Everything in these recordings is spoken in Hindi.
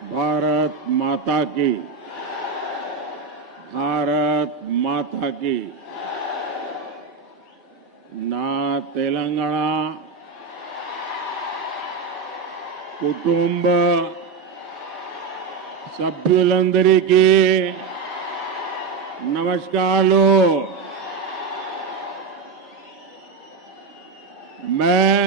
भारत माता की, भारत माता की। నా తెలంగాణ కుటుంబ సభ్యులందరికీ నమస్కారాలు। मैं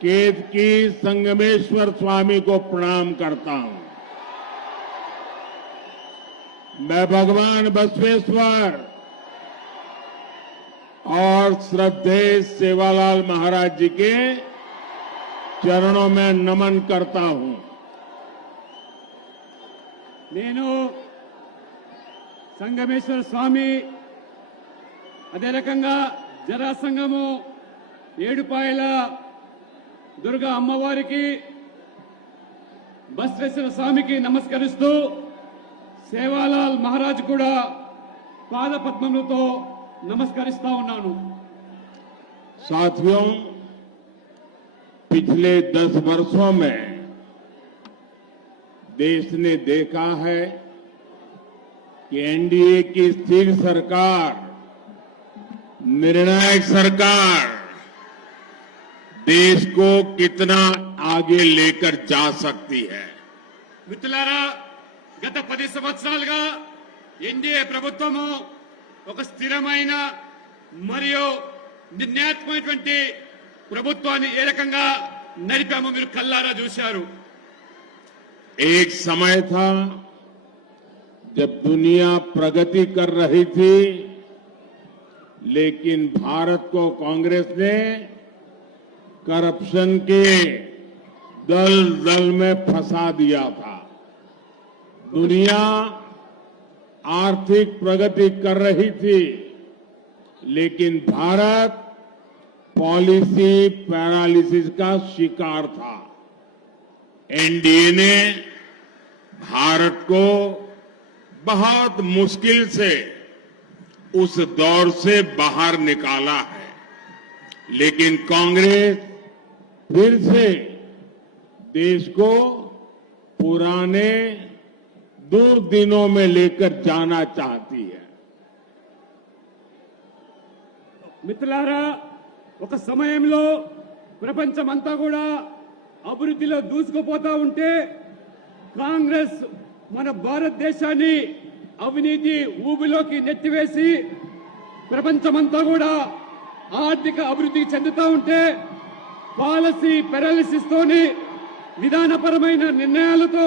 केतकी संगमेश्वर स्वामी को प्रणाम करता हूं। मैं भगवान बसवेश्वर और श्रद्धेय सेवालाल महाराज जी के चरणों में नमन करता हूं। నేను సంగమేశ్వర స్వామి అదే రకంగా జరాసంగము ఏడుపాయల దుర్గా అమ్మవారికి బసవేశ్వర స్వామికి నమస్కరిస్తూ సేవాలాల్ మహారాజ్ కూడా పాదపద్మములతో నమస్కరిస్తా ఉన్నాను। साथियों, पिछले 10 वर्षों में देश ने देखा है कि एनडीए की स्थिर सरकार, निर्णायक सरकार देश को कितना आगे लेकर जा सकती है। మిత్రులారా, గత 10 సంవత్సరాలుగా ఎన్డీఏ ప్రభుత్వము ఒక స్థిరమైన మరియు నిర్ణయాత్మకమైనటువంటి ప్రభుత్వాన్ని ఏ రకంగా నడిపామో మీరు కల్లారా చూశారు। एक समय था जब दुनिया प्रगति कर रही थी, लेकिन भारत को कांग्रेस ने करप्शन के दल दल में फंसा दिया था। दुनिया आर्थिक प्रगति कर रही थी, लेकिन भारत पॉलिसी पैरालिसिस का शिकार था। एनडीए ने भारत को बहुत मुश्किल से उस दौर से बाहर निकाला है, लेकिन कांग्रेस फिर से देश को पुराने दुर्दिनों में लेकर जाना चाहती है। మిత్రులారా, ఒక సమయంలో ప్రపంచమంతా కూడా అభివృద్ధిలో దూసుకుపోతా ఉంటే కాంగ్రెస్ మన భారతదేశాన్ని అవినీతి ఊబిలోకి నెట్టివేసి ప్రపంచమంతా కూడా ఆర్థిక అభివృద్ధికి చెందుతూ ఉంటే పాలసీ పారాలిసిస్ తోని విధానపరమైన నిర్ణయాలతో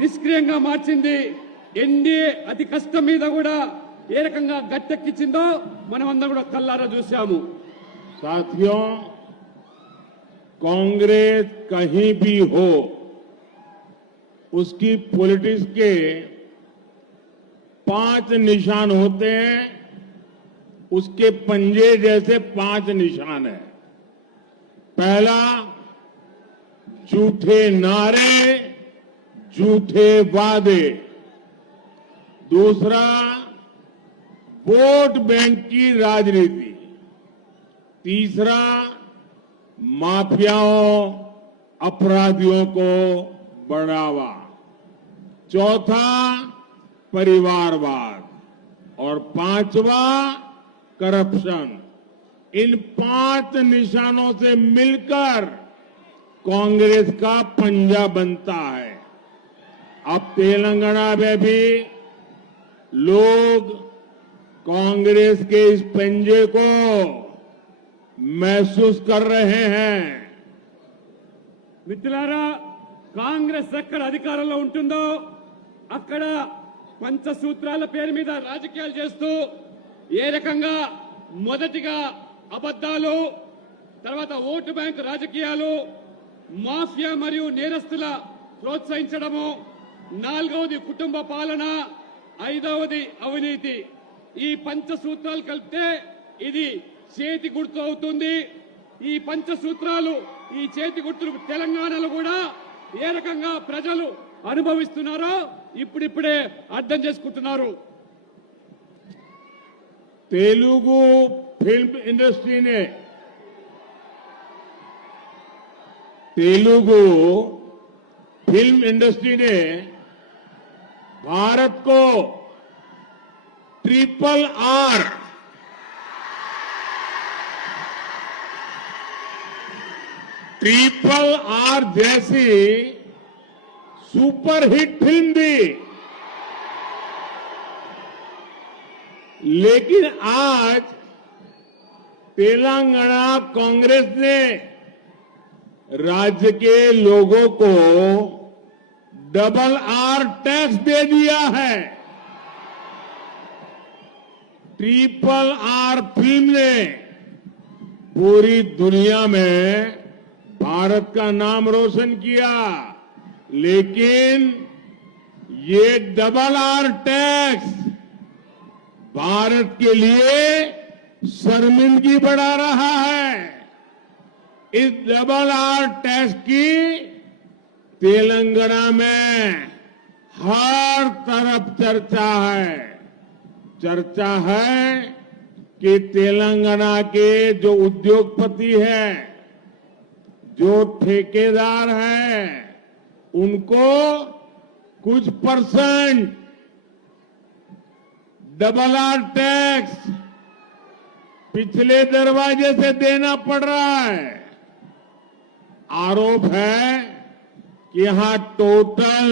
నిష్క్రియంగా మార్చింది। ఎన్డీఏ అతి కష్టం మీద కూడా ఏ రకంగా గట్టెక్కించిందో మనమందరం కూడా కల్లారా చూశాము। साथियों, कांग्रेस कहीं भी हो, उसकी पॉलिटिक्स के 5 निशान होते हैं। उसके पंजे जैसे 5 निशान है। पहला, झूठे नारे, झूठे वादे। दूसरा, वोट बैंक की राजनीति। तीसरा, माफियाओं, अपराधियों को बढ़ावा। चौथा, परिवारवाद। और 5वां, करप्शन। इन 5 निशानों से मिलकर कांग्रेस का पंजा बनता है। अब तेलंगाना में भी लोग कांग्रेस के इस पंजे को महसूस कर रहे हैं। మిత్రులారా, కాంగ్రెస్ ఎక్కడ అధికారంలో ఉంటుందో అక్కడ పంచసూత్రాల పేరు మీద రాజకీయాలు చేస్తూ ఏ రకంగా మొదటిగా అబద్ధాలు, తర్వాత ఓటు బ్యాంక్ రాజకీయాలు, మాఫియా మరియు నేరస్తుల ప్రోత్సహించడము, 4వది కుటుంబ పాలన, 5వది అవినీతి। ఈ పంచసూత్రాలు కలిపితే ఇది చేతి గుర్తు అవుతుంది। ఈ పంచసూత్రాలు, ఈ చేతి గుర్తులు తెలంగాణలో కూడా ఏ రకంగా ప్రజలు అనుభవిస్తున్నారో ఇప్పుడిప్పుడే అర్థం చేసుకుంటున్నారు। तेलुगु फिल्म इंडस्ट्री ने तेलुगु फिल्म इंडस्ट्री ने भारत को ट्रिपल आर जैसी सुपरहिट फिल्म दी। लेकिन आज तेलंगाना कांग्रेस ने राज्य के लोगों को डबल आर टैक्स दे दिया है। ट्रिपल आर फिल्म ने पूरी दुनिया में भारत का नाम रोशन किया, लेकिन ये डबल आर टैक्स भारत के लिए शर्मिंदगी बढ़ा रहा है। इस डबल आर टैक्स की तेलंगाना में हर तरफ चर्चा है कि तेलंगाना के जो उद्योगपति हैं, जो ठेकेदार हैं, उनको कुछ परसेंट डबल आर टैक्स पिछले दरवाजे से देना पड़ रहा है। आरोप है कि यहां टोटल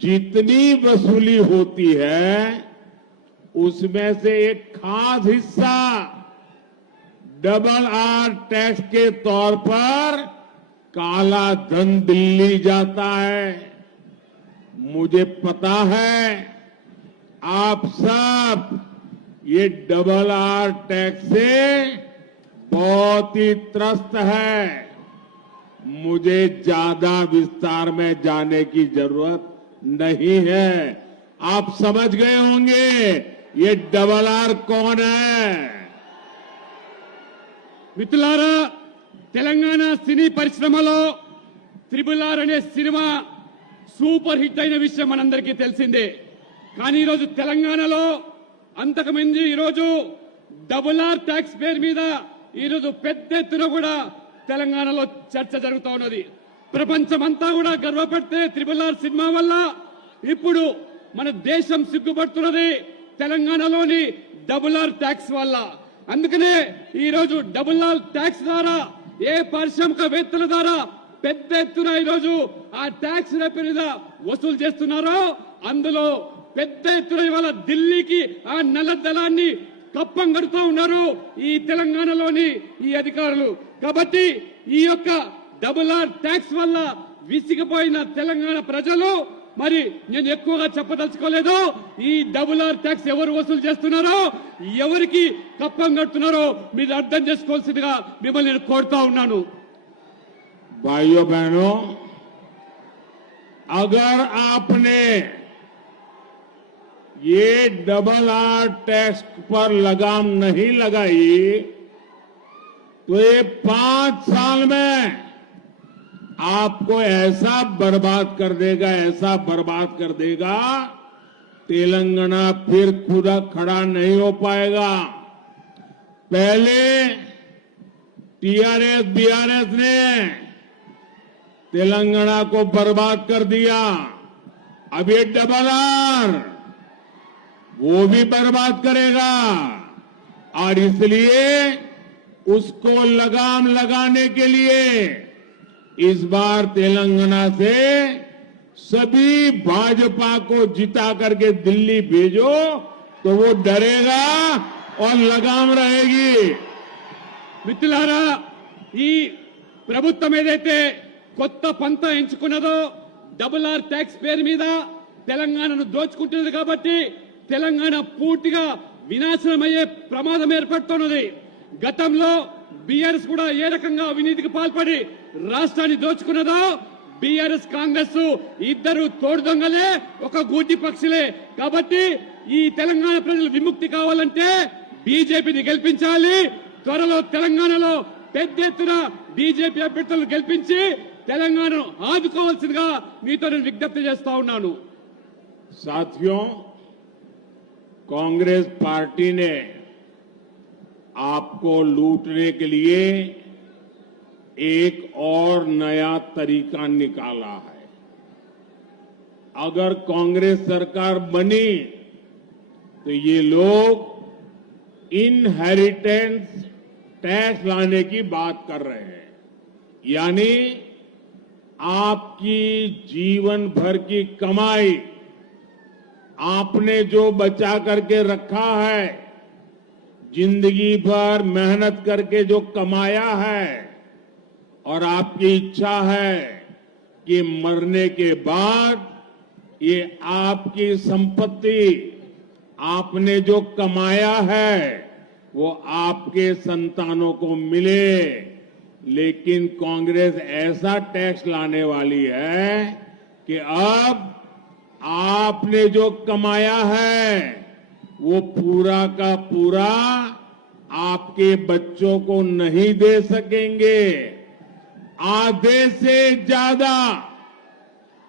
जितनी वसूली होती है उसमें से एक खास हिस्सा डबल आर टैक्स के तौर पर काला धन दिल्ली जाता है। मुझे पता है आप सब ये डबल आर टैक्स से बहुत ही त्रस्त है। मुझे ज्यादा विस्तार में जाने की जरूरत नहीं है। आप समझ गए होंगे ये डबल आर कौन है। మిత్రులారా, తెలంగాణ సినీ పరిశ్రమలో త్రిబుల్ ఆర్ అనే సినిమా సూపర్ హిట్ అయిన విషయం మనందరికీ తెలిసిందే. కానీ ఈరోజు తెలంగాణలో అంతకుమించి ఈరోజు డబుల్ ఆర్ ట్యాక్స్ పేరు మీద ఈరోజు పెద్ద ఎత్తున కూడా తెలంగాణలో చర్చ జరుగుతూ ఉన్నది. ప్రపంచమంతా కూడా గర్వపడితే త్రిబుల్ ఆర్ సినిమా వల్ల ఇప్పుడు మన దేశం సిగ్గుపడుతున్నది తెలంగాణలోని డబుల్ ఆర్ ట్యాక్స్ వల్ల. అందుకనే ఈరోజు డబుల్ ఆర్ ట్యాక్స్ ద్వారా ఏ పారిశ్రామికవేత్తల ద్వారా పెద్ద ఎత్తున ఈరోజు ఆ ట్యాక్స్ మీద వసూలు చేస్తున్నారో అందులో పెద్ద ఎత్తున ఇవాళ ఢిల్లీకి ఆ నల్ల దళాన్ని కప్పం కడుతూ ఉన్నారు ఈ తెలంగాణలోని ఈ అధికారులు. కాబట్టి ఈ యొక్క డబుల్ ఆర్ ట్యాక్స్ వల్ల విసిగిపోయిన తెలంగాణ ప్రజలు, మరి నేను ఎక్కువగా చెప్పదలుచుకోలేదు, ఈ డబుల్ ఆర్ ట్యాక్స్ ఎవరు వసూలు చేస్తున్నారో, ఎవరికి కప్పం కడుతున్నారో మీరు అర్థం చేసుకోవాల్సిందిగా మిమ్మల్ని నేను కోరుతా ఉన్నాను. भाइयों बहनों, अगर आपने ये डबल आर टैक्स पर लगाम नहीं लगाई तो ये 5 साल में आपको ऐसा बर्बाद कर देगा, तेलंगाना फिर खुदा खड़ा नहीं हो पाएगा। पहले टीआरएस बीआरएस ने तेलंगाना को बर्बाद कर दिया, अब ये डबल आर वो भी बर्बाद करेगा। और इसलिए उसको लगाम लगाने के लिए इस बार तेलंगाना से सभी भाजपा को जिता करके दिल्ली भेजो तो वो डरेगा और लगाम रहेगी। మిత్రులారా, ఈ ప్రభుత్వం ఏదైతే కొత్త పంత ఎంచుకున్నదో డబుల్ ఆర్ ట్యాక్స్ పేరు మీద తెలంగాణను దోచుకుంటున్నది కాబట్టి తెలంగాణ పూర్తిగా వినాశనమయ్యే ప్రమాదం ఏర్పడుతున్నది. గతంలో బీఆర్ఎస్ కూడా ఏ రకంగా అవినీతికి పాల్పడి రాష్ట్రాన్ని దోచుకున్నదో, బీఆర్ఎస్ కాంగ్రెస్ ఇద్దరు తోడు దొంగలే, ఒక గూటి పక్షులే. కాబట్టి ఈ తెలంగాణ ప్రజలు విముక్తి కావాలంటే బీజేపీని గెలిపించాలి. త్వరలో తెలంగాణలో పెద్ద ఎత్తున బీజేపీ అభ్యర్థులను గెలిపించి తెలంగాణను ఆదుకోవాల్సిందిగా మీతో నేను విజ్ఞప్తి చేస్తా ఉన్నాను. साथियों, कांग्रेस पार्टी ने आपको लूटने के लिए एक और नया तरीका निकाला है। अगर कांग्रेस सरकार बनी तो ये लोग इनहेरिटेंस टैक्स लाने की बात कर रहे हैं, यानी आपकी जीवन भर की कमाई, आपने जो बचा करके रखा है, जिंदगी भर मेहनत करके जो कमाया है, और आपकी इच्छा है कि मरने के बाद ये आपकी संपत्ति, आपने जो कमाया है वो आपके संतानों को मिले। लेकिन कांग्रेस ऐसा टैक्स लाने वाली है कि अब आपने जो कमाया है वो पूरा का पूरा आपके बच्चों को नहीं दे सकेंगे। आधे से ज्यादा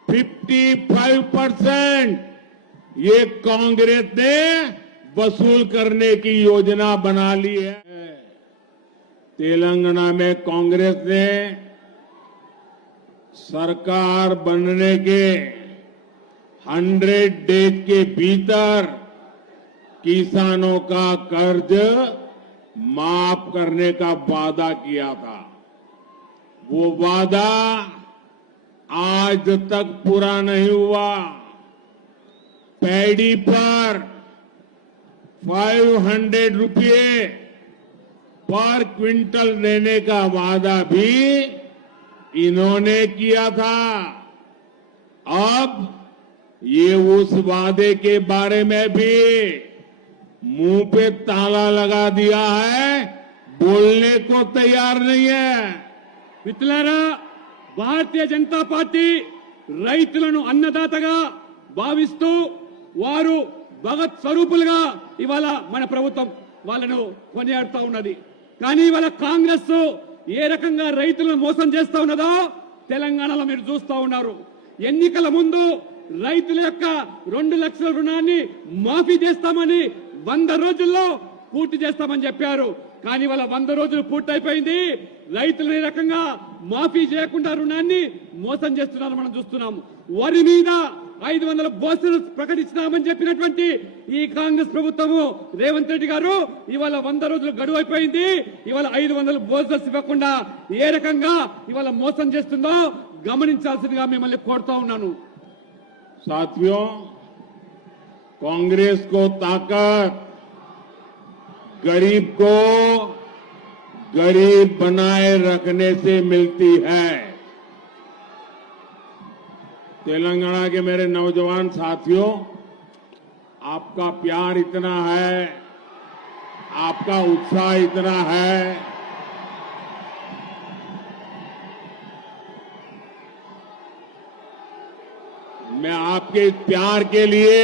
55% ये कांग्रेस ने वसूल करने की योजना बना ली है। तेलंगाना में कांग्रेस ने सरकार बनने के 100 डेज के भीतर किसानों का कर्ज माफ करने का वादा किया था। वो वादा आज तक पूरा नहीं हुआ। पैडी पर 500 रुपये पर क्विंटल देने का वादा भी इन्होंने किया था। अब ये उस वादे के बारे में भी मुंह पे ताला लगा दिया है, बोलने को तैयार नहीं है। మిత్రులారా, భారతీయ జనతా పార్టీ రైతులను అన్నదాతగా భావిస్తూ వారు భగత్ స్వరూపులుగా ఇవాళ మన ప్రభుత్వం వాళ్ళను కొనియాడుతూ ఉన్నది. కానీ ఇవాళ కాంగ్రెస్ ఏ రకంగా రైతులను మోసం చేస్తా ఉన్నదో తెలంగాణలో మీరు చూస్తా ఉన్నారు. ఎన్నికల ముందు రైతుల యొక్క 2 లక్షల రుణాన్ని మాఫీ చేస్తామని 100 రోజుల్లో పూర్తి చేస్తామని చెప్పారు. కానీ వాళ్ళ 100 రోజులు పూర్తయిపోయింది. రైతులు ఈ రకంగా మాఫీ చేయకుండా రుణాన్ని మోసం చేస్తున్నారు మనం చూస్తున్నాము. వరి మీద 500 బోనస్ ప్రకటించినామని చెప్పినటువంటి ఈ కాంగ్రెస్ ప్రభుత్వము రేవంత్ రెడ్డి గారు ఇవాళ 100 రోజులు గడువు అయిపోయింది. ఇవాళ 500 బోనస్ ఇవ్వకుండా ఏ రకంగా ఇవాళ మోసం చేస్తుందో గమనించాల్సిందిగా మిమ్మల్ని కోరుతా ఉన్నాను. साथियों, कांग्रेस को ताकत गरीब को गरीब बनाए रखने से मिलती है। तेलंगाना के मेरे नौजवान साथियों, आपका प्यार इतना है, आपका उत्साह इतना है, मैं आपके इस प्यार के लिए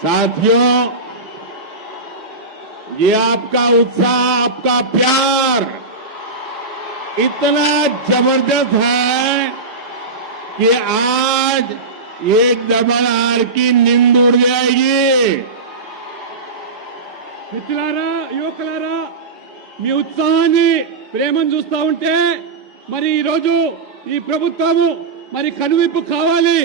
साथियों, ये आपका उत्साह, आपका प्यार इतना जबरदस्त है कि आज एक डबल आर की नींद उड़ जाएगी। మిత్రులారా, యువకులారా, మీ ఉత్సాహాన్ని ప్రేమను చూస్తా ఉంటే మరి ఈ రోజు ఈ ప్రభుత్వము మరి కనువిప్పు కావాలి.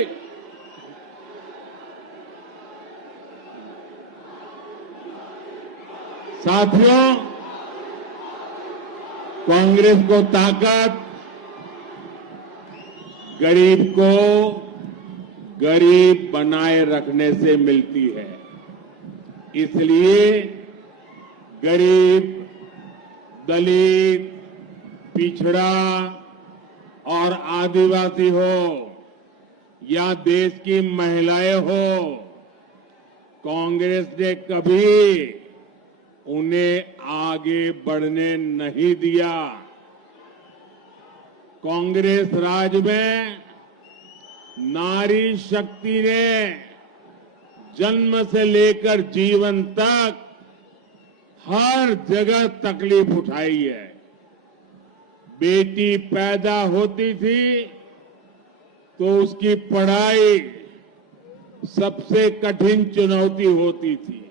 साथियों, कांग्रेस को ताकत गरीब को गरीब बनाए रखने से मिलती है। इसलिए गरीब, दलित, पिछड़ा और आदिवासी हो या देश की महिलाएं हो, कांग्रेस ने कभी उन्हें आगे बढ़ने नहीं दिया। कांग्रेस राज में नारी शक्ति ने जन्म से लेकर जीवन तक हर जगह तकलीफ उठाई है। बेटी पैदा होती थी तो उसकी पढ़ाई सबसे कठिन चुनौती होती थी।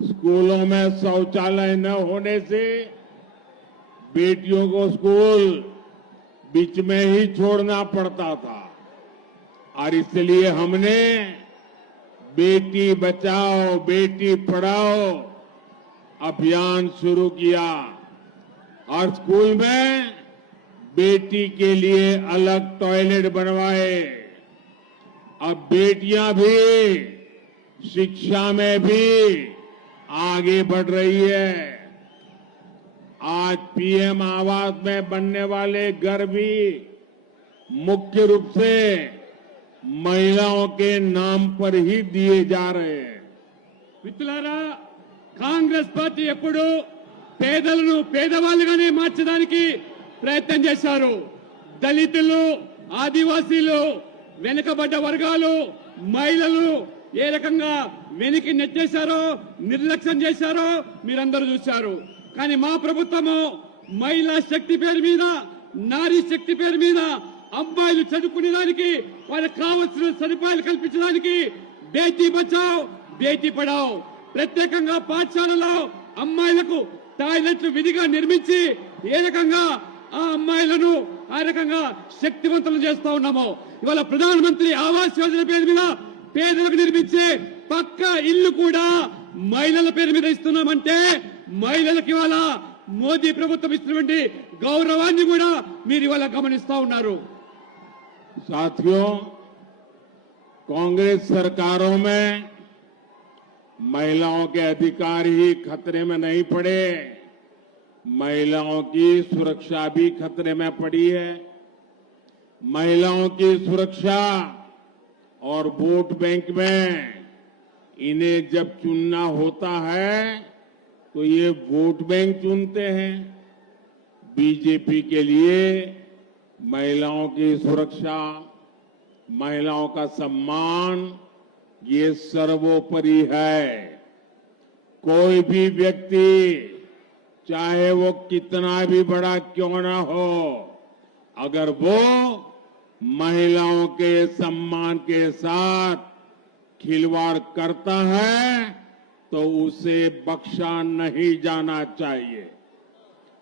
स्कूलों में शौचालय न होने से बेटियों को स्कूल बीच में ही छोड़ना पड़ता था और इसलिए हमने बेटी बचाओ बेटी पढ़ाओ अभियान शुरू किया और स्कूल में बेटी के लिए अलग टॉयलेट बनवाए। अब बेटियां भी शिक्षा में भी आगे बढ़ रही है। आज पीएम आवास में बनने वाले घर भी मुख्य रूप से महिलाओं के नाम पर ही दिए जा रहे हैं। మిత్రులారా, కాంగ్రెస్ పార్టీ ఎప్పుడు పేదలను పేదవాళ్ళుగానే మార్చడానికి ప్రయత్నం చేశారు. దళితులు, ఆదివాసీలు, వెనుకబడ్డ వర్గాలు, మహిళలు ఏ రకంగా వెనక్కి నెట్టేశారో, నిర్లక్ష్యం చేశారో మీరందరూ చూశారు. కానీ మా ప్రభుత్వము మహిళా శక్తి పేరు మీద, నారీ శక్తి పేరు మీద అమ్మాయిలు చదువుకునేదానికి వాళ్ళకి కావలసిన సదుపాయాలు కల్పించడానికి బేటీ బచావ్ బేటీ పడావ్ ప్రత్యేకంగా పాఠశాలలో అమ్మాయిలకు టాయిలెట్లు విధిగా నిర్మించి ఏ రకంగా ఆ అమ్మాయిలను ఆ రకంగా శక్తివంతులు చేస్తా ఉన్నామో, ఇవాళ ప్రధానమంత్రి ఆవాస్ యోజన పేరు మీద పేదలకు నిర్మించే పక్క ఇల్లు కూడా మహిళల పేరు మీద ఇస్తున్నామంటే మహిళలకు ఇవాళ మోదీ ప్రభుత్వం ఇస్తున్నటువంటి గౌరవాన్ని కూడా మీరు ఇవాళ గమనిస్తా ఉన్నారు. साथियों, कांग्रेस सरकारों में महिलाओं के अधिकार ही खतरे में नहीं पड़े, महिलाओं की सुरक्षा भी खतरे में पड़ी है। महिलाओं की सुरक्षा और वोट बैंक में इन्हें जब चुनना होता है तो ये वोट बैंक चुनते हैं। बीजेपी के लिए महिलाओं की सुरक्षा, महिलाओं का सम्मान ये सर्वोपरि है। कोई भी व्यक्ति चाहे वो कितना भी बड़ा क्यों ना हो, अगर वो महिलाओं के सम्मान के साथ खिलवाड़ करता है तो उसे बख्शा नहीं जाना चाहिए।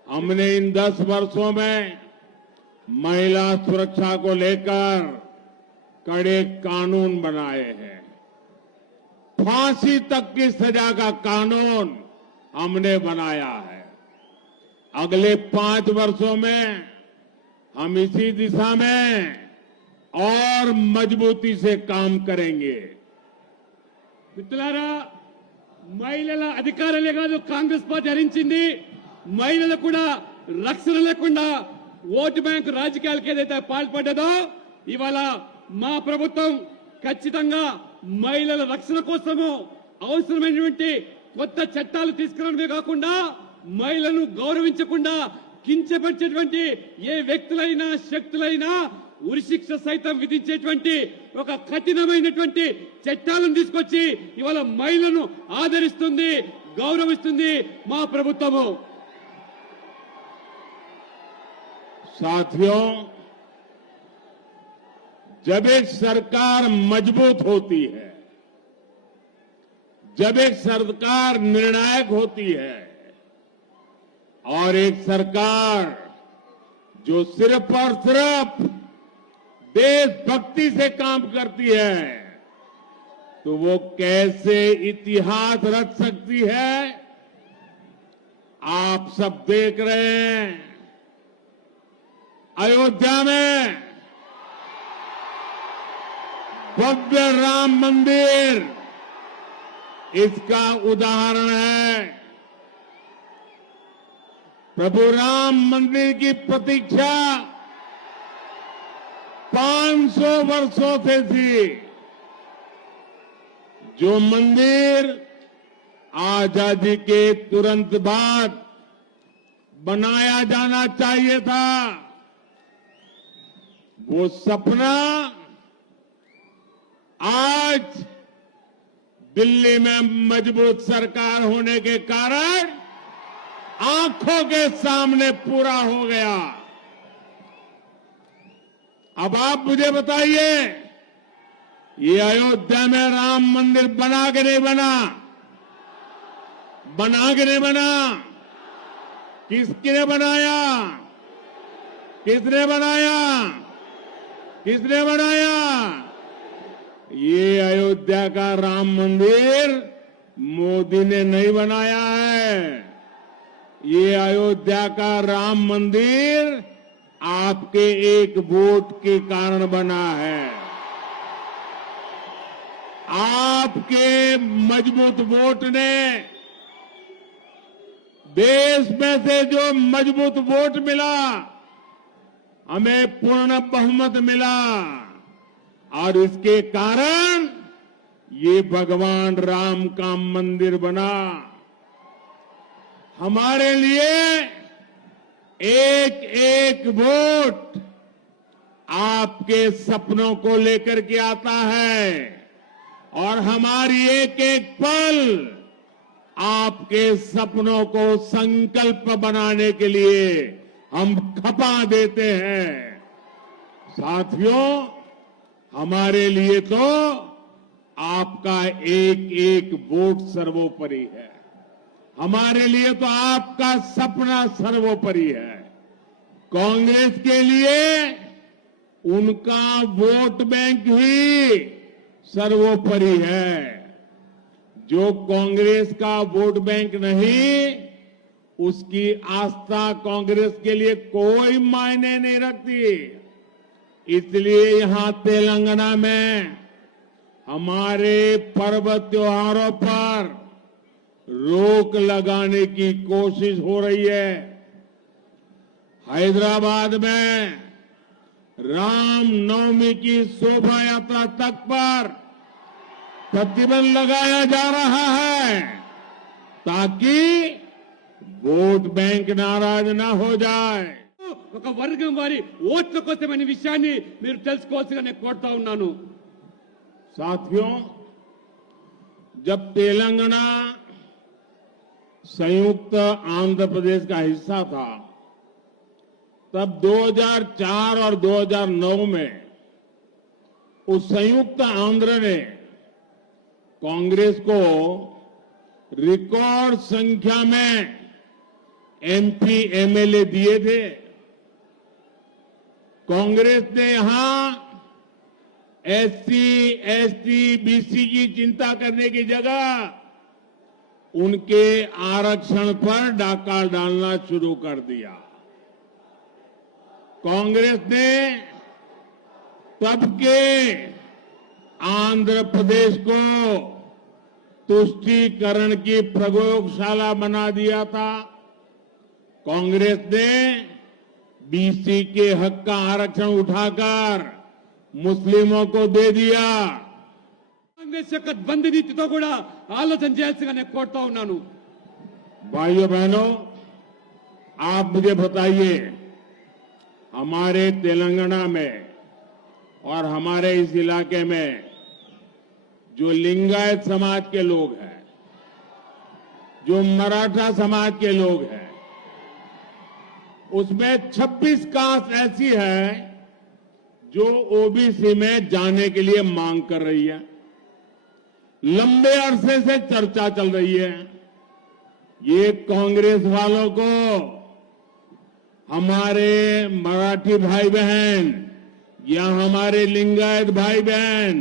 हमने इन 10 वर्षों में महिला सुरक्षा को लेकर कड़े कानून बनाए हैं। फांसी तक की सजा का कानून हमने बनाया है। अगले 5 वर्षों में हम इसी दिशा में और मजबूती से काम करेंगे। మిత్రులారా, మహిళల అధికారాలే కాదు కాంగ్రెస్ పార్టీ హరించింది, మహిళలకు కూడా రక్షణ లేకుండా ఓటు బ్యాంకు రాజకీయాలకు ఏదైతే పాల్పడ్డదో ఇవాళ మా ప్రభుత్వం ఖచ్చితంగా మహిళల రక్షణ కోసము అవసరమైనటువంటి కొత్త చట్టాలు తీసుకురావడమే కాకుండా మహిళలను గౌరవించకుండా కించపరిచేటువంటి ఏ వ్యక్తులైనా శక్తులైనా ఉరిశిక్ష సైతం విధించేటువంటి ఒక కఠినమైనటువంటి చట్టాలను తీసుకొచ్చి ఇవాళ మహిళలను ఆదరిస్తుంది, గౌరవిస్తుంది మా ప్రభుత్వము. साथियों, जब एक सरकार मजबूत होती है, जब एक सरकार निर्णायक होती है और एक सरकार जो सिर्फ और सिर्फ देशभक्ति से काम करती है, तो वो कैसे इतिहास रच सकती है? आप सब देख रहे हैं, अयोध्या में भव्य राम मंदिर इसका उदाहरण है। प्रभु राम मंदिर की प्रतीक्षा 500 वर्षों से थी। जो मंदिर आजादी के तुरंत बाद बनाया जाना चाहिए था, वो सपना आज दिल्ली में मजबूत सरकार होने के कारण आंखों के सामने पूरा हो गया। अब आप मुझे बताइए, ये अयोध्या में राम मंदिर बना के नहीं बना? बना के नहीं बना? किसने बनाया? किसने बनाया? किसने बनाया? ये अयोध्या का राम मंदिर मोदी ने नहीं बनाया है। ये अयोध्या का राम मंदिर आपके एक वोट के कारण बना है। आपके मजबूत वोट ने, देश में से जो मजबूत वोट मिला, हमें पूर्ण बहुमत मिला और इसके कारण ये भगवान राम का मंदिर बना। हमारे लिए एक एक वोट आपके सपनों को लेकर के आता है और हमारी एक एक पल आपके सपनों को संकल्प बनाने के लिए हम खपा देते हैं। साथियों, हमारे लिए तो आपका एक एक वोट सर्वोपरि है। हमारे लिए तो आपका सपना सर्वोपरि है। कांग्रेस के लिए उनका वोट बैंक ही सर्वोपरि है। जो कांग्रेस का वोट बैंक नहीं, उसकी आस्था कांग्रेस के लिए कोई मायने नहीं रखती। इसलिए यहां तेलंगाना में हमारे पर्व त्योहारों पर रोक लगाने की कोशिश हो रही है। हैदराबाद में राम नवमी की शोभा यात्रा तक पर प्रतिबंध लगाया जा रहा है ताकि वोट बैंक नाराज ना हो जाए। ఒక వర్గం వారి ఓట్ల కోసమనే విషయాన్ని మీరు తెలుసుకోవాల్సిగా నేను కోరుతా ఉన్నాను। साथियों, जब तेलंगाना संयुक्त आंध्र प्रदेश का हिस्सा था, तब 2004 और 2009 में उस संयुक्त आंध्र ने कांग्रेस को रिकॉर्ड संख्या में एमपी एमएलए दिए थे। कांग्रेस ने यहां एससी, एसटी, बीसी की चिंता करने की जगह उनके आरक्षण पर डाका डालना शुरू कर दिया। कांग्रेस ने तब के आंध्र प्रदेश को तुष्टीकरण की प्रयोगशाला बना दिया था। कांग्रेस ने बीसी के हक का आरक्षण उठाकर मुस्लिमों को दे दिया। కాంగ్రెస్ యొక్క బంద్ నీతితో కూడా ఆలోచన చేయాల్సిగా నేను కోరుతా ఉన్నాను। भाइयों बहनों, आप मुझे बताइए, हमारे तेलंगाना में और हमारे इस इलाके में जो लिंगायत समाज के लोग हैं, जो मराठा समाज के लोग हैं, उसमें 26 कास्ट ऐसी है जो ओबीसी में जाने के लिए मांग कर रही है। लंबे अरसे से चर्चा चल रही है। ये कांग्रेस वालों को हमारे मराठी भाई बहन या हमारे लिंगायत भाई बहन,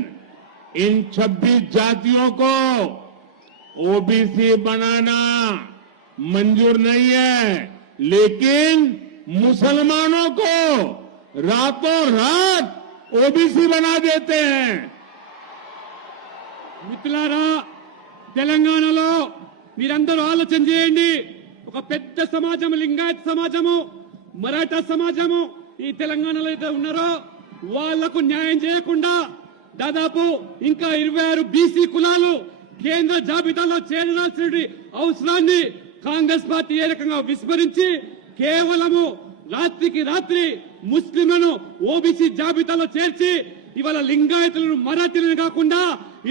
इन 26 जातियों को ओबीसी बनाना मंजूर नहीं है, लेकिन मुसलमानों को रातों रात ओबीसी बना देते हैं। మిత్రులారా, తెలంగాణలో మీరందరూ ఆలోచన చేయండి। ఒక పెద్ద సమాజం, లింగాయత్ సమాజము, మరాఠా సమాజము ఈ తెలంగాణలో అయితే ఉన్నారో వాళ్లకు న్యాయం చేయకుండా దాదాపు ఇంకా 26 బీసీ కులాలు కేంద్ర జాబితాలో చేరాల్సిన అవసరాన్ని కాంగ్రెస్ పార్టీ ఏ రకంగా విస్మరించి కేవలము రాత్రికి రాత్రి ముస్లింలను ఓబీసీ జాబితాలో చేర్చి ఇవాళ లింగాయతులను మరాఠీలను కాకుండా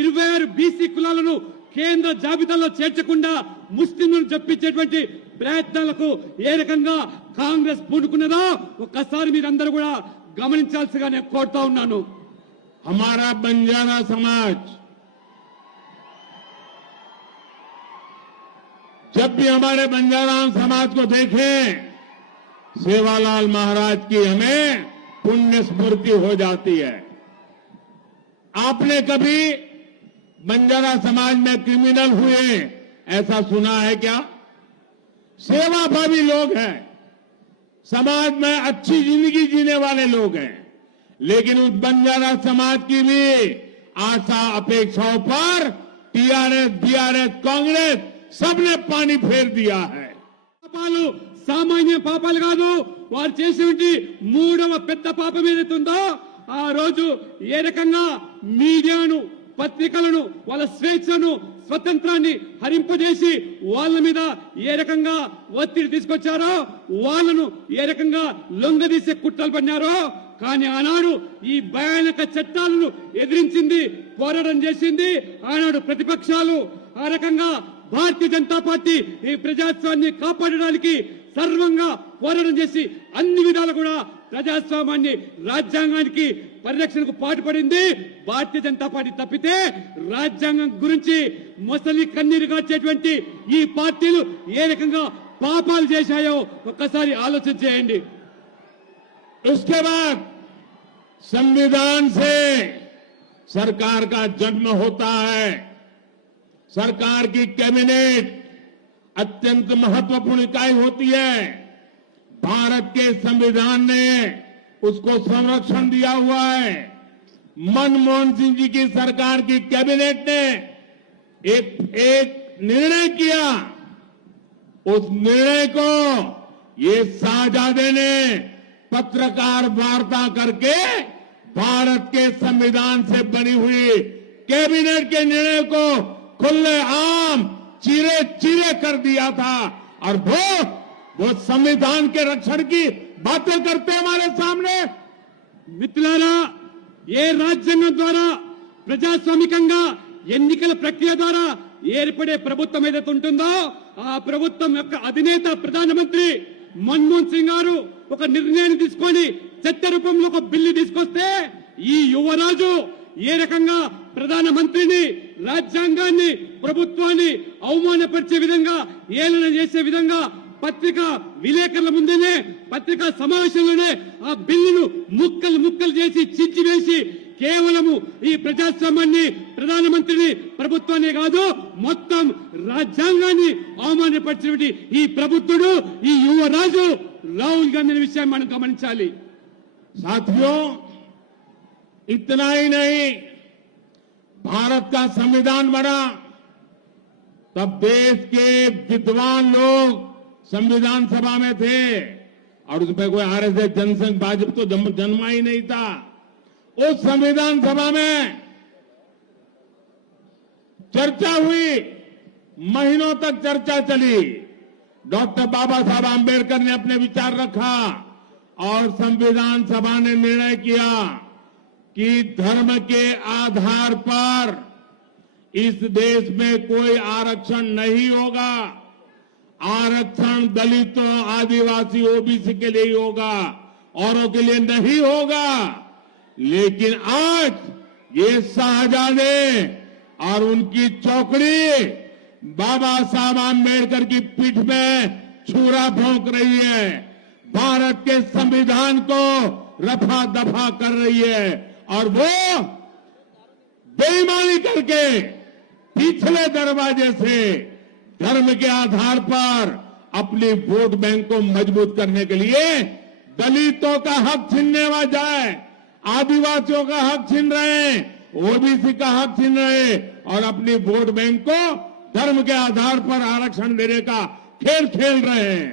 26 బీసీ కులాలను కేంద్ర జాబితాలో చేర్చకుండా ముస్లింలను చెప్పించేటువంటి ప్రయత్నాలకు ఏ రకంగా కాంగ్రెస్ పూనుకున్నదో ఒక్కసారి మీరందరూ కూడా గమనించాల్సిగా నేను కోరుతా ఉన్నాను. हमारा बंजारा समाज जब भी हमारे बंजारा समाज को देखें सेवालाल महाराज की हमें पुण्य स्मृति हो जाती है। आपने कभी बंजारा समाज में क्रिमिनल हुए ऐसा सुना है क्या? सेवाभावी लोग हैं, समाज में अच्छी जिंदगी जीने वाले लोग हैं, लेकिन उस बंजारा समाज की भी आशा अपेक्षाओं पर टीआरएस, बीआरएस, कांग्रेस सबने पानी फेर दिया है। పాపాలు సామాన్య పాపాలు కాదు, వారు చేసినటువంటి మూడవ పెద్ద పాపం ఏదైతుందో ఆ రోజు ఏ రకంగా మీడియాను పత్రికలను వాళ్ళ స్వేచ్ఛను స్వతంత్రాన్ని హరింపజేసి వాళ్ళ మీద ఏ రకంగా ఒత్తిడి తీసుకొచ్చారో వాళ్ళను ఏ రకంగా లొంగదీసే కుట్రలు పడినారో కానీ ఆనాడు ఈ భయానక చట్టాలను ఎదిరించింది పోరాటం చేసింది ఆనాడు ప్రతిపక్షాలు. ఆ రకంగా భారతీయ జనతా పార్టీ ఈ ప్రజాస్వామ్యాన్ని కాపాడడానికి సర్వంగా పోరాటం చేసి అన్ని విధాలు కూడా ప్రజాస్వామ్యాన్ని రాజ్యాంగానికి పరిరక్షణకు పాటుపడింది భారతీయ జనతా పార్టీ తప్పితే రాజ్యాంగం గురించి మొసలి కన్నీరు కాచేటువంటి ఈ పార్టీలు ఏ రకంగా పాపాలు చేశాయో ఒక్కసారి ఆలోచన చేయండి. उसके बाद संविधान से सरकार का जन्म होता है। सरकार की कैबिनेट अत्यंत महत्वपूर्ण इकाई होती है। भारत के संविधान ने उसको संरक्षण दिया हुआ है। मनमोहन सिंह जी की सरकार की कैबिनेट ने एक निर्णय किया, उस निर्णय को ये शाहजादे ने पत्रकार वार्ता करके भारत के संविधान से बनी हुई कैबिनेट के निर्णय को खुले आम चीरे चीरे कर दिया था और वो संविधान के रक्षण की बातें करते हमारे सामने। మిత్రులారా, ఏ రాజ్యాంగం ద్వారా ప్రజాస్వామికంగా ఎన్నికల ప్రక్రియ ద్వారా ఏర్పడే ప్రభుత్వం ఏదైతే ఉంటుందో ఆ ప్రభుత్వం యొక్క అధినేత ప్రధానమంత్రి మన్మోహన్ సింగ్ గారు ఒక నిర్ణయాన్ని తీసుకొని చట్ట రూపంలో ఒక బిల్లు తీసుకొస్తే ఈ యువరాజు ఏ రకంగా ప్రధానమంత్రిని రాజ్యాంగాన్ని ప్రభుత్వాన్ని అవమానపరిచే విధంగా ఏలన చేసే విధంగా పత్రికా విలేకరుల ముందేనే పత్రికా సమావేశంలోనే ఆ బిల్లును ముక్కలు ముక్కలు చేసి చించివేసి కేవలము ఈ ప్రజాస్వామ్యాన్ని ప్రధానమంత్రిని ప్రభుత్వాన్ని కాదు మొత్తం రాజ్యాంగాన్ని అవమానపరిచినటువంటి ఈ ప్రభుత్వుడు ఈ యువరాజు రాహుల్ గాంధీ అనే విషయాన్ని మనం గమనించాలి. साथियों, इतना ही नहीं, भारत का संविधान बना तब देश के विद्वान लोग संविधान सभा में थे और उसमें कोई आरएसएस जनसंघ भाजपा तो जन्मा ही नहीं था। उस संविधान सभा में चर्चा हुई, महीनों तक चर्चा चली। डॉक्टर बाबा साहब आंबेडकर ने अपने विचार रखा और संविधान सभा ने निर्णय किया कि धर्म के आधार पर इस देश में कोई आरक्षण नहीं होगा। आरक्षण दलितों, आदिवासी, ओबीसी के लिए ही होगा, औरों के लिए नहीं होगा। लेकिन आज ये शाहजादे और उनकी चौकड़ी बाबा साहब आंबेडकर की पीठ में छुरा भोंक रही है, भारत के संविधान को रफा दफा कर रही है और वो बेईमानी करके पिछले दरवाजे से धर्म के आधार पर अपनी वोट बैंक को मजबूत करने के लिए दलितों का हक छीनने जाए, आदिवासियों का हक छीन रहे, ओबीसी का हक छीन रहे और अपनी वोट बैंक को धर्म के आधार पर आरक्षण देने का खेल खेल रहे हैं।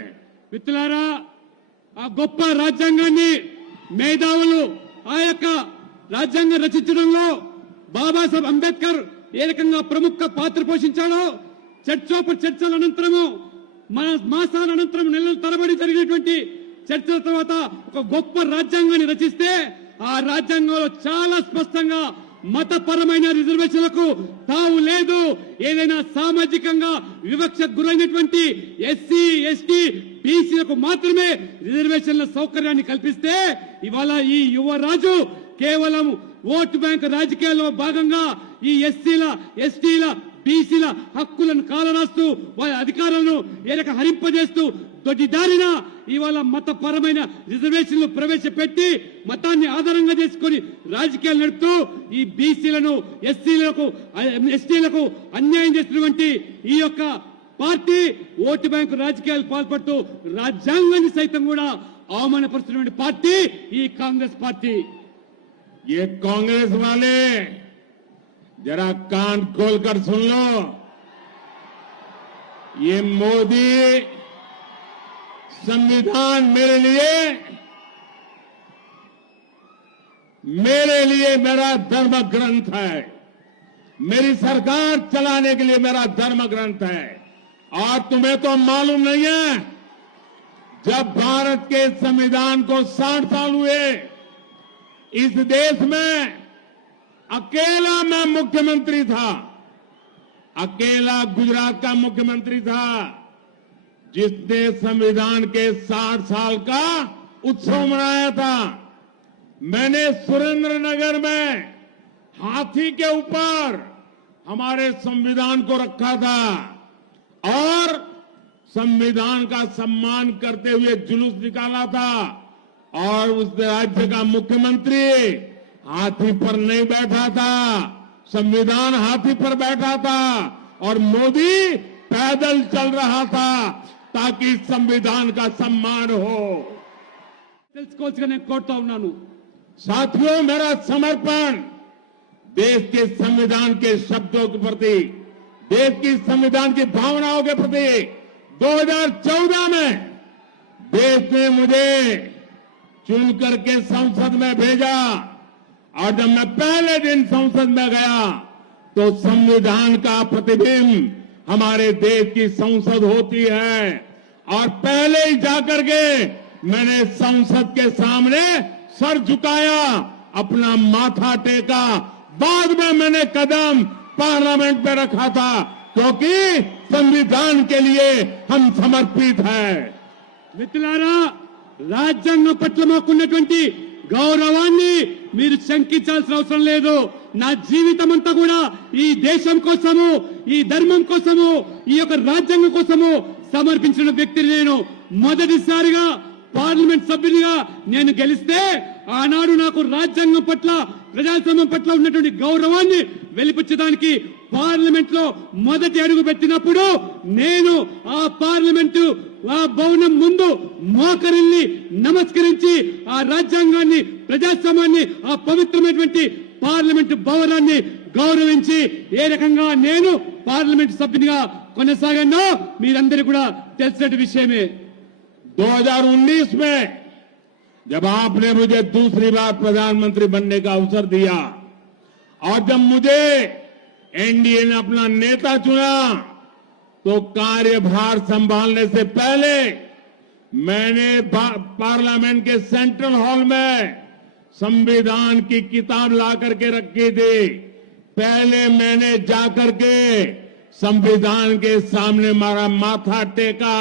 మిత్రులారా, ఆ గొప్ప రాజ్యాంగాన్ని మేధావులు ఆ యొక్క రాజ్యాంగం రచించడంలో బాబాసాహెబ్ అంబేద్కర్ ఏ రకంగా ప్రముఖ పాత్ర పోషించాడో చర్చోప చర్చల అనంతరము మాసాల అనంతరం నెలల తరబడి జరిగినటువంటి చర్చల తర్వాత ఒక గొప్ప రాజ్యాంగాన్ని రచిస్తే ఆ రాజ్యాంగంలో చాలా స్పష్టంగా మతపరమైన రిజర్వేషన్లకు తావు లేదు. ఏదైనా సామాజికంగా వివక్షకు గురైనటువంటి ఎస్సీ ఎస్టీ బీసీలకు మాత్రమే రిజర్వేషన్ల సౌకర్యాన్ని కల్పిస్తే ఇవాళ ఈ యువరాజు కేవలం ఓటు బ్యాంక్ రాజకీయాల్లో భాగంగా ఈ ఎస్సీల ఎస్టీల బీసీల హక్కులను కాలరాస్తూ వారి అధికారాలను ఏరక హరింపజేస్తూ దొడ్డిదారిన ఇవాళ మతపరమైన రిజర్వేషన్లు ప్రవేశపెట్టి మతాన్ని ఆధారంగా చేసుకుని రాజకీయాలు నడుపుతూ ఈ బీసీలను ఎస్టీలకు అన్యాయం చేస్తున్నటువంటి ఈ యొక్క పార్టీ ఓటు బ్యాంకు రాజకీయాలు పాల్పడుతూ రాజ్యాంగాన్ని సైతం కూడా అవమానపరుస్తున్నటువంటి పార్టీ ఈ కాంగ్రెస్ పార్టీ. ये कांग्रेस वाले जरा कान खोलकर सुन लो, ये मोदी संविधान मेरे लिए मेरा धर्म ग्रंथ है, मेरी सरकार चलाने के लिए मेरा धर्म ग्रंथ है. और तुम्हें तो मालूम नहीं है, जब भारत के संविधान को 60 साल हुए, इस देश में अकेला मैं मुख्यमंत्री था, अकेला गुजरात का मुख्यमंत्री था जिसने संविधान के 60 साल का उत्सव मनाया था. मैंने सुरेंद्रनगर में हाथी के ऊपर हमारे संविधान को रखा था और संविधान का सम्मान करते हुए जुलूस निकाला था. और उस राज्य का मुख्यमंत्री हाथी पर नहीं बैठा था, संविधान हाथी पर बैठा था और मोदी पैदल चल रहा था ताकि संविधान का सम्मान हो. कोरता हूं साथियों, मेरा समर्पण देश के संविधान के शब्दों के प्रति, देश की संविधान की भावनाओं के प्रति. 2014 में देश ने मुझे चुन करके संसद में भेजा और जब मैं पहले दिन संसद में गया तो संविधान का प्रतिबिंब हमारे देश की संसद होती है. और पहले ही जाकर के मैंने संसद के सामने सर झुकाया, अपना माथा टेका. बाद में मैंने कदम पार्लियामेंट में रखा था क्योंकि संविधान के लिए हम समर्पित हैं. మిత్రులారా, రాజ్యాంగం పట్ల మాకున్నటువంటి గౌరవాన్ని మీరు శంకించాల్సిన అవసరం లేదు. నా జీవితం అంతా కూడా ఈ దేశం కోసము, ఈ ధర్మం కోసము, ఈ యొక్క రాజ్యాంగం కోసము సమర్పించిన వ్యక్తిని నేను. మొదటిసారిగా పార్లమెంట్ సభ్యునిగా నేను గెలిస్తే ఆనాడు నాకు రాజ్యాంగం పట్ల, ప్రజాస్వామ్యం పట్ల ఉన్నటువంటి గౌరవాన్ని వెలిపించడానికి పార్లమెంట్ లో మొదటి అడుగు పెట్టినప్పుడు నేను ఆ పార్లమెంటు ఆ భవనం ముందు మోకరిల్లి నమస్కరించి ఆ రాజ్యాంగాన్ని, ప్రజాస్వామ్యాన్ని, ఆ పవిత్రమైనటువంటి పార్లమెంటు భవనాన్ని గౌరవించి ఏ రకంగా నేను పార్లమెంట్ సభ్యునిగా కొనసాగానో మీరందరూ కూడా తెలిసిన విషయమే. 2019 में जब आपने मुझे दूसरी बार प्रधानमंत्री बनने का अवसर दिया और जब मुझे एनडीए ने अपना नेता चुना तो कार्यभार संभालने से पहले मैंने पार्लियामेंट के सेंट्रल हॉल में संविधान की किताब ला करके रखी थी. पहले मैंने जाकर के संविधान के सामने मारा माथा टेका,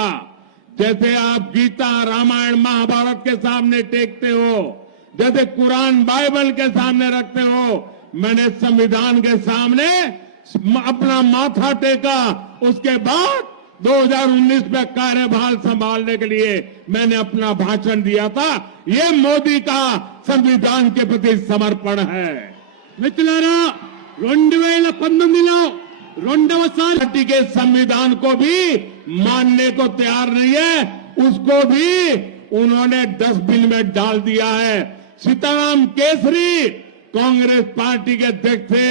जैसे आप गीता, रामायण, महाभारत के सामने टेकते हो, जैसे कुरान, बाइबल के सामने रखते हो. मैंने संविधान के सामने अपना माथा टेका. उसके बाद 2019 में कार्यभार संभालने के लिए मैंने अपना भाषण दिया था. ये मोदी का संविधान के प्रति समर्पण है. मित्रुलारा, 2019లో రెండవసారి पार्टी के संविधान को भी मानने को तैयार नहीं है, उसको भी उन्होंने डस्टबिन में डाल दिया है. सीताराम केसरी कांग्रेस पार्टी के अध्यक्ष थे,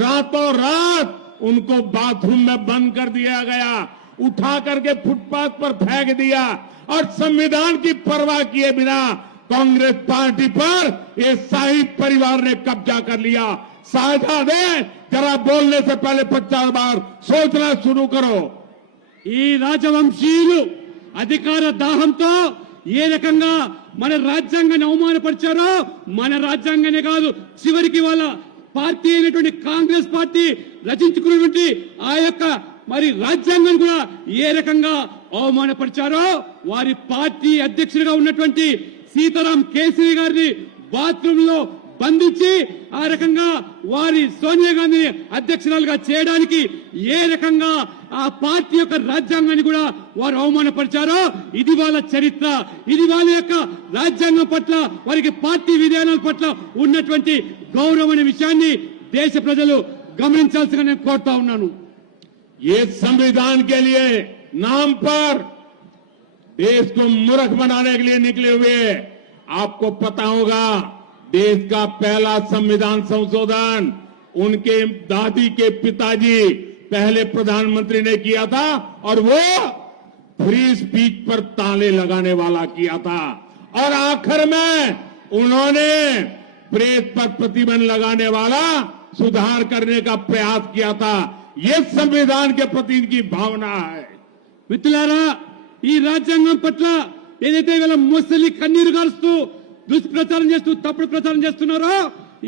रातों रात उनको बाथरूम में बंद कर दिया गया, उठा करके फुटपाथ पर फेंक दिया और संविधान की परवाह किए बिना कांग्रेस पार्टी पर ये शाही परिवार ने कब्जा कर लिया. साझादे, जरा बोलने से पहले 50 बार सोचना शुरू करो. ఈ రాజవంశీయులు అధికార దాహంతో ఏ రకంగా మన రాజ్యాంగాన్ని అవమానపరిచారో, మన రాజ్యాంగానే కాదు చివరికి వాళ్ళ పార్టీ అయినటువంటి కాంగ్రెస్ పార్టీ రచించుకున్నటువంటి ఆ యొక్క మరి రాజ్యాంగాన్ని కూడా ఏ రకంగా అవమానపరిచారో, వారి పార్టీ అధ్యక్షుడిగా ఉన్నటువంటి సీతారాం కేసరి గారిని బాత్రూమ్ లో బంధించి ఆ రకంగా వారి సోనియా గాంధీని అధ్యక్షురాలుగా చేయడానికి ఏ రకంగా ఆ పార్టీ యొక్క రాజ్యాంగాన్ని కూడా వారు అవమానపరిచారో, ఇది వాళ్ళ చరిత్ర, ఇది వాళ్ళ యొక్క రాజ్యాంగం పట్ల వారికి పార్టీ విధానాల పట్ల ఉన్నటువంటి గౌరవం అనే విషయాన్ని దేశ ప్రజలు గమనించాల్సిగా నేను కోరుతా ఉన్నాను. ये संविधान के लिए नाम पर देश को मूर्ख बनाने के लिए निकले हुए, आपको पता होगा देश का पहला संविधान संशोधन उनके दादी के पिताजी पहले प्रधानमंत्री ने किया था और वो फ्री स्पीच पर ताले लगाने वाला किया था, और आखिर में उन्होंने प्रेस पर प्रतिबंध लगाने वाला सुधार करने का प्रयास किया था. ये संविधान के प्रति इनकी भावना है. మిత్రులారా, ఈ రాజ్యాంగం పట్ల ఏదైతే ఇవాళ ముసలి కన్నీరు గారుస్తూ దుష్ప్రచారం చేస్తూ తప్పుడు ప్రచారం చేస్తున్నారో,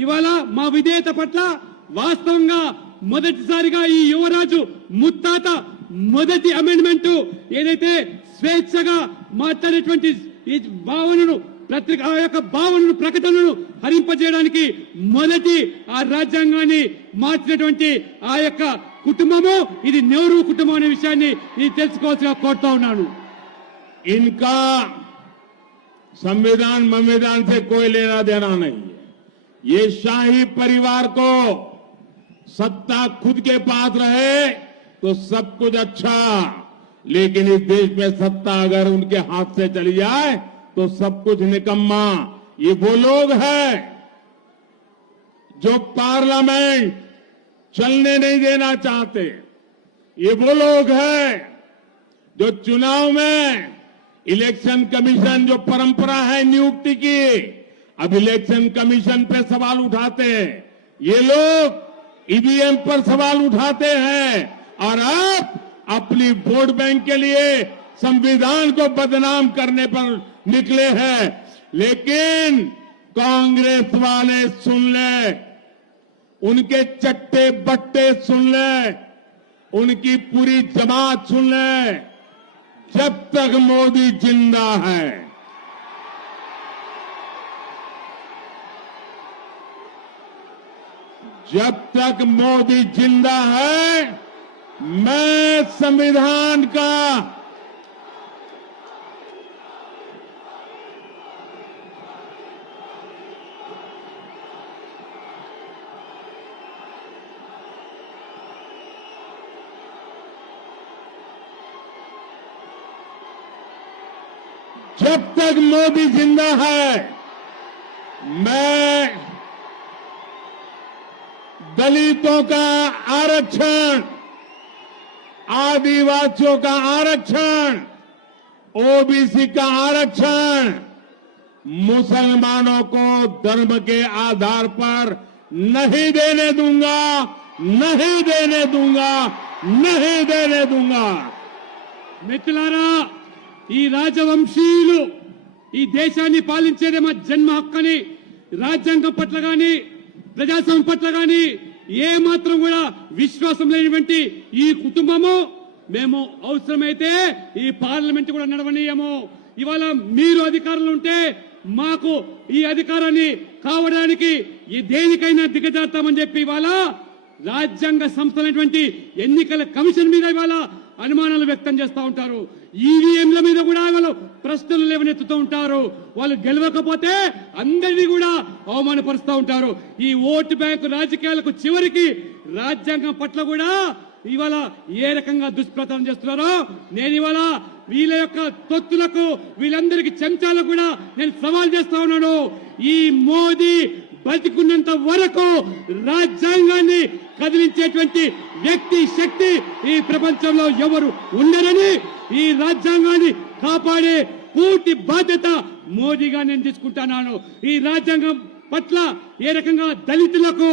ఇవాళ మా విధేయత పట్ల వాస్తవంగా మొదటిసారిగా ఈ యువరాజు ముత్తాత మొదటి అమెండ్మెంట్ ఏదైతే స్వేచ్ఛగా మాట్లాడేటువంటి ఈ భావనను పత్రిక ఆ యొక్క భావనను ప్రకటనను హరింపజేయడానికి మొదటి ఆ రాజ్యాంగాన్ని మార్చినటువంటి ఆ యొక్క కుటుంబము ఇది నెహ్రూ కుటుంబం అనే విషయాన్ని ఇది తెలుసుకోవాల్సిగా కోరుతా ఉన్నాను. इनका संविधान मविधान से कोई लेना देना नहीं है. ये शाही परिवार को सत्ता खुद के पास रहे तो सब कुछ अच्छा, लेकिन इस देश में सत्ता अगर उनके हाथ से चली जाए तो सब कुछ निकम्मा. ये वो लोग हैं जो पार्लियामेंट चलने नहीं देना चाहते. ये वो लोग हैं जो चुनाव में इलेक्शन कमीशन जो परंपरा है नियुक्ति की, अब इलेक्शन कमीशन पे सवाल उठाते हैं. ये लोग ईवीएम पर सवाल उठाते हैं और अब अपनी वोट बैंक के लिए संविधान को बदनाम करने पर निकले हैं. लेकिन कांग्रेस वाले सुन ले, उनके चट्टे बट्टे सुन ले, उनकी पूरी जमात सुन ले, जब तक मोदी जिंदा है, जब तक मोदी जिंदा है, मैं संविधान का जब तक मोदी जिंदा है, मैं दलितों का आरक्षण, आदिवासियों का आरक्षण, ओबीसी का आरक्षण, मुसलमानों को धर्म के आधार पर नहीं देने दूंगा, नहीं देने दूंगा, नहीं देने दूंगा. మిత్రులారా, ఈ రాజవంశీయులు ఈ దేశాన్ని పాలించేదే మా జన్మ హక్కని రాజ్యాంగం పట్ల గాని ప్రజాస్వామ్యం పట్ల గాని ఏ మాత్రం కూడా విశ్వాసం లేనివంటి ఈ కుటుంబము మేము అవసరమైతే ఈ పార్లమెంట్ కూడా నడవనీయము. ఇవాళ మీరు అధికారంలో ఉంటే మాకు ఈ అధికారాన్ని కావడానికి ఈ దేనికైనా దిగజారుతామని చెప్పి ఇవాళ రాజ్యాంగ సంస్థలైనటువంటి ఎన్నికల కమిషన్ మీద ఇవాళ అనుమానాలు వ్యక్తం చేస్తూ ఉంటారు. ఈవీఎంల మీద కూడా వాళ్ళు ప్రశ్నలు లేవనెత్తుతూ ఉంటారు. వాళ్ళు గెలవకపోతే అందరినీ కూడా అవమానపరుస్తూ ఉంటారు. ఈ ఓటు బ్యాంకు రాజకీయాలకు చివరికి రాజ్యాంగం పట్ల కూడా ఇవాళ ఏ రకంగా దుష్ప్రచారం చేస్తున్నారో నేను ఇవాళ వీళ్ళ యొక్క తొత్తులకు వీళ్ళందరికీ చెంచాలకు కూడా నేను సవాల్ చేస్తా ఉన్నాను. ఈ మోదీ బతికున్నంత వరకు రాజ్యాంగాన్ని కదిలించేటువంటి వ్యక్తి శక్తి ఈ ప్రపంచంలో ఎవరు ఉండరని, ఈ రాజ్యాంగాన్ని కాపాడే పూర్తి బాధ్యత మోదీగా నేను తీసుకుంటున్నాను. ఈ రాజ్యాంగం పట్ల ఏ రకంగా దళితులకు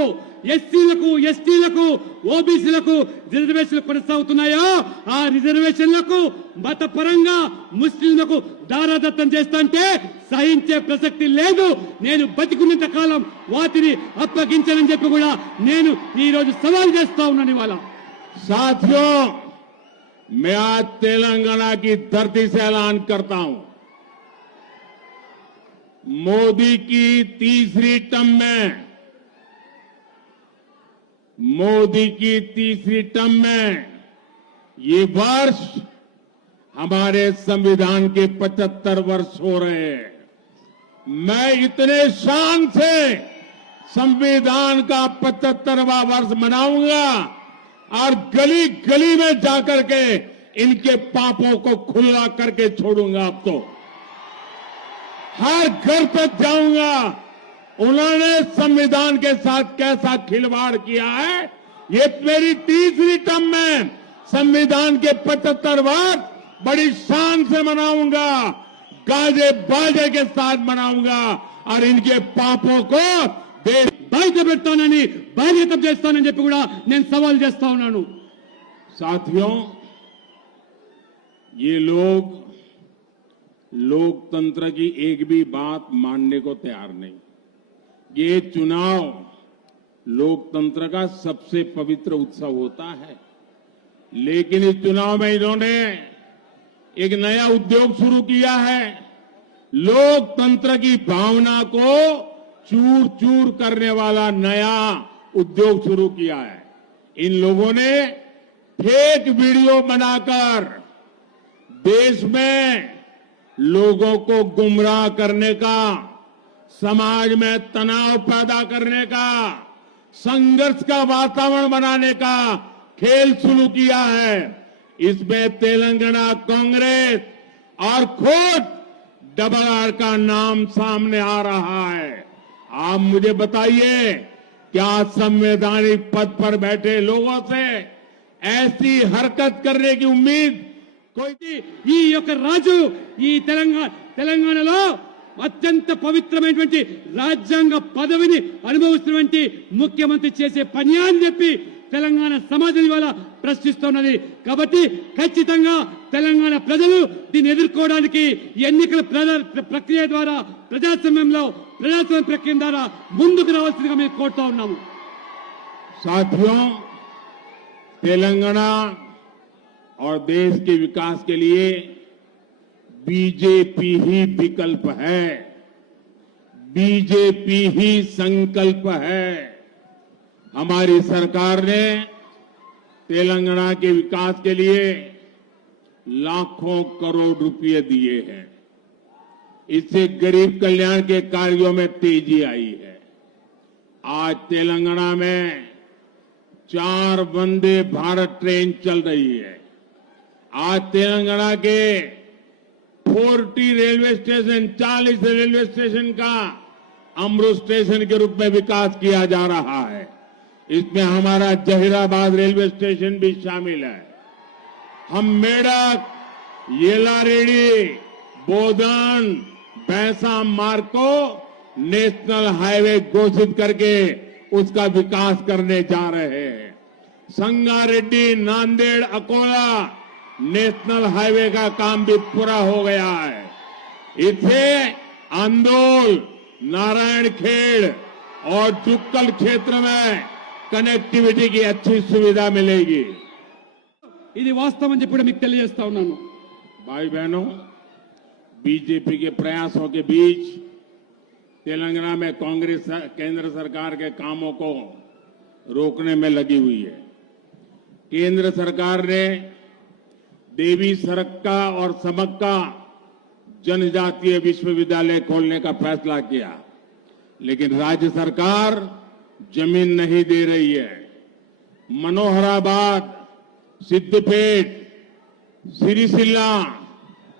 ఎస్సీలకు ఎస్టీలకు ఓబీసీలకు రిజర్వేషన్లు కొనసాగుతున్నాయో ఆ రిజర్వేషన్లకు మతపరంగా ముస్లింలకు దారాదత్తం చేస్తుంటే సహించే ప్రసక్తి లేదు. నేను బతికున్నంత కాలం వాటిని అప్పగించనని చెప్పి కూడా నేను ఈ రోజు సవాల్ చేస్తా ఉన్నాను. ఇవాళ साथियों, मैं आज तेलंगाना की धरती से ऐलान करता हूं, मोदी की तीसरी टर्म में ये वर्ष हमारे संविधान के 75 वर्ष हो रहे हैं। मैं इतने शान से संविधान का 75वां वर्ष मनाऊंगा और गली गली में जाकर के इनके पापों को खुला करके छोड़ूंगा। अब तो हर घर तक जाऊंगा, उन्होंने संविधान के साथ कैसा खिलवाड़ किया है। ये मेरी तीसरी टर्म में संविधान के 75 वर्ष बड़ी शान से मनाऊंगा, गाजे बाजे के साथ मनाऊंगा और इनके पापों को देश బాధ్యత పెడతానని బాధ్యత చేస్తానని చెప్పి కూడా నేను సవాల్ చేస్తా ఉన్నాను. साथियों, ये लोग लोकतंत्र की एक भी बात मानने को तैयार नहीं। ये चुनाव लोकतंत्र का सबसे पवित्र उत्सव होता है, लेकिन इस चुनाव में इन्होंने एक नया उद्योग शुरू किया है। लोकतंत्र की भावना को चूर चूर करने वाला नया उद्योग शुरू किया है। इन लोगों ने फेक वीडियो बनाकर देश में लोगों को गुमराह करने का, समाज में तनाव पैदा करने का, संघर्ष का वातावरण बनाने का खेल शुरू किया है। इसमें तेलंगाना कांग्रेस और खुद डबल आर का नाम सामने आ रहा है। आप मुझे बताइए, क्या संवैधानिक पद पर बैठे लोगों से ऐसी हरकत करने की उम्मीद कोई? ఈ యొక్క రాజు ఈ తెలంగాణలో అత్యంత పవిత్రమైనటువంటి రాజ్యాంగ పదవిని అనుభవిస్తున్నటువంటి ముఖ్యమంత్రి చేసే పని అని చెప్పి తెలంగాణ సమాజం ఇవాళ ప్రశ్నిస్తున్నది. కాబట్టి ఖచ్చితంగా తెలంగాణ ప్రజలు దీన్ని ఎదుర్కోవడానికి ఎన్నికల ప్రక్రియ ద్వారా ప్రజాస్వామ్య ప్రక్రియ ద్వారా ముందుకు రావాల్సిందిగా మేము కోరుతా ఉన్నాము. साथियों, तेलंगाना और देश के विकास के लिए बीजेपी ही विकल्प है, बीजेपी ही संकल्प है। हमारी सरकार ने तेलंगाना के विकास के लिए लाखों करोड़ रुपए दिए हैं। इससे गरीब कल्याण के कार्यों में तेजी आई है। आज तेलंगाना में 4 वंदे भारत ट्रेन चल रही है। आज तेलंगाना के 40 रेलवे स्टेशन, 40 रेलवे स्टेशन का अमृत स्टेशन के रूप में विकास किया जा रहा है। इसमें हमारा जहीराबाद रेलवे स्टेशन भी शामिल है। हम मेडक, येलारेडी, बोधन, भैंसा मार्ग को नेशनल हाईवे घोषित करके उसका विकास करने जा रहे हैं। संगारेड्डी, नांदेड़, अकोला नेशनल हाईवे का काम भी पूरा हो गया है। इसे आंदोल, नारायणखेड़ और जुक्कल क्षेत्र में कनेक्टिविटी की अच्छी सुविधा मिलेगी। ఇది వాస్తవం అని చెప్పి మీకు తెలియజేస్తా ఉన్నాను. भाई बहनों, बीजेपी के प्रयासों के बीच तेलंगाना में कांग्रेस केंद्र सरकार के कामों को रोकने में लगी हुई है। केंद्र सरकार ने देवी सरक्का और समक्का जनजातीय विश्वविद्यालय खोलने का फैसला किया, लेकिन राज्य सरकार जमीन नहीं दे रही है। मनोहराबाद, सिद्दपेट, सिरिसिल्ला,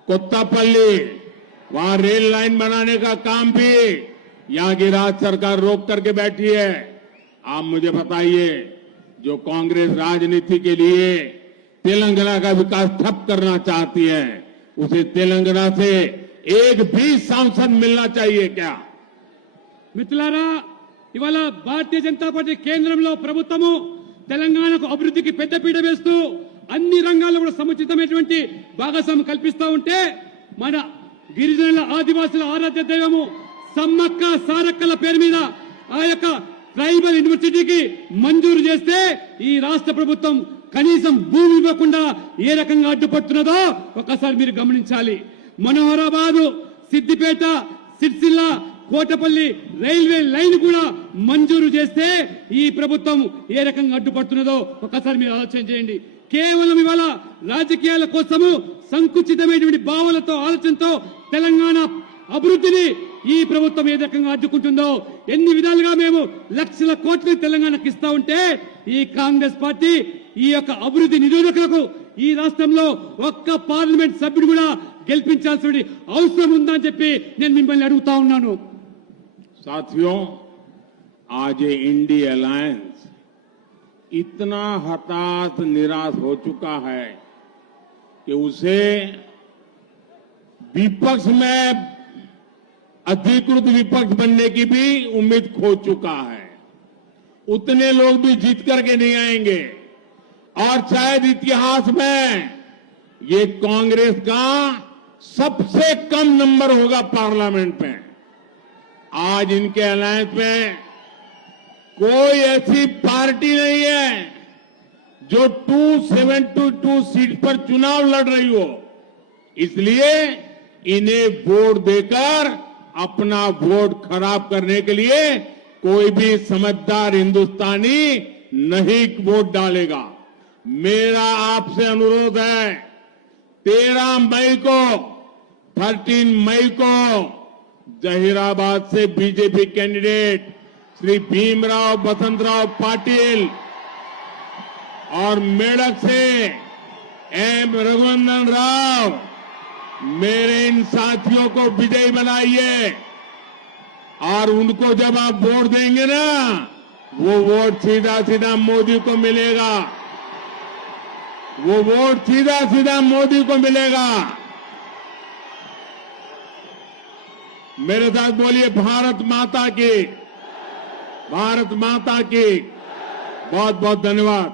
कोत्तापल्ली, वहां रेल लाइन बनाने का काम भी यहां की राज्य सरकार रोक करके बैठी है। आप मुझे बताइए, जो कांग्रेस राजनीति के लिए तेलंगाना का विकास ठप करना चाहती है, उसे तेलंगाना से एक भी सांसद मिलना चाहिए क्या? మిత్రులారా, ఇవాళ భారతీయ జనతా పార్టీ కేంద్రంలో ప్రభుత్వము తెలంగాణకు అభివృద్ధికి పెద్దపీట వేస్తూ అన్ని రంగాల్లో కూడా సముచితమైనటువంటి భాగస్వామ్యం కల్పిస్తూ ఉంటే మన గిరిజనుల ఆదివాసుల ఆరాధ్య దైవము సమ్మక్క సారక్కల పేరు మీద ఆ యొక్క ట్రైబల్ యూనివర్సిటీకి మంజూరు చేస్తే ఈ రాష్ట్ర ప్రభుత్వం కనీసం భూమి ఇవ్వకుండా ఏ రకంగా అడ్డుపడుతున్నదో ఒకసారి మీరు గమనించాలి. మనోహరాబాద్, సిద్దిపేట, సిరిసిల్ల, కోటపల్లి రైల్వే లైన్ కూడా మంజూరు చేస్తే ఈ ప్రభుత్వం ఏ రకంగా అడ్డుపడుతున్నదో ఒకసారి మీరు ఆలోచన చేయండి. కేవలం ఇవాళ రాజకీయాల కోసము సంకుచితమైనటువంటి భావాలతో ఆలోచనతో తెలంగాణ అభివృద్ధిని ఈ ప్రభుత్వం ఏ రకంగా అడ్డుకుంటుందో, ఎన్ని విధాలుగా మేము లక్షల కోట్లు తెలంగాణకు ఇస్తా ఉంటే ఈ కాంగ్రెస్ పార్టీ ఈ యొక్క అభివృద్ధి నిరోధకులకు ఈ రాష్ట్రంలో ఒక్క పార్లమెంట్ సభ్యుడు కూడా గెలిపించాల్సిన అవసరం ఉందా అని చెప్పి నేను మిమ్మల్ని అడుగుతా ఉన్నాను. साथियों, आज ये इंडी अलायंस इतना हताश निराश हो चुका है कि उसे विपक्ष में अधिकृत विपक्ष बनने की भी उम्मीद खो चुका है. उतने लोग भी जीत करके नहीं आएंगे और शायद इतिहास में ये कांग्रेस का सबसे कम नंबर होगा पार्लियामेंट में. आज इनके अलायंस में कोई ऐसी पार्टी नहीं है जो 272 सीट पर चुनाव लड़ रही हो. इसलिए इन्हें वोट देकर अपना वोट खराब करने के लिए कोई भी समझदार हिंदुस्तानी नहीं वोट डालेगा. मेरा आपसे अनुरोध है, 13 मई को 13 मई को जहीराबाद से बीजेपी कैंडिडेट श्री भीमराव बसंतराव पाटिल और मेडक से एम रघुनंदन राव, मेरे इन साथियों को विजयी बनाइए और उनको जब आप वोट देंगे ना, वो वोट सीधा सीधा मोदी को मिलेगा. वो वोट सीधा सीधा मोदी को मिलेगा. मेरे साथ बोलिए, भारत माता की, भारत माता की. बहुत बहुत धन्यवाद.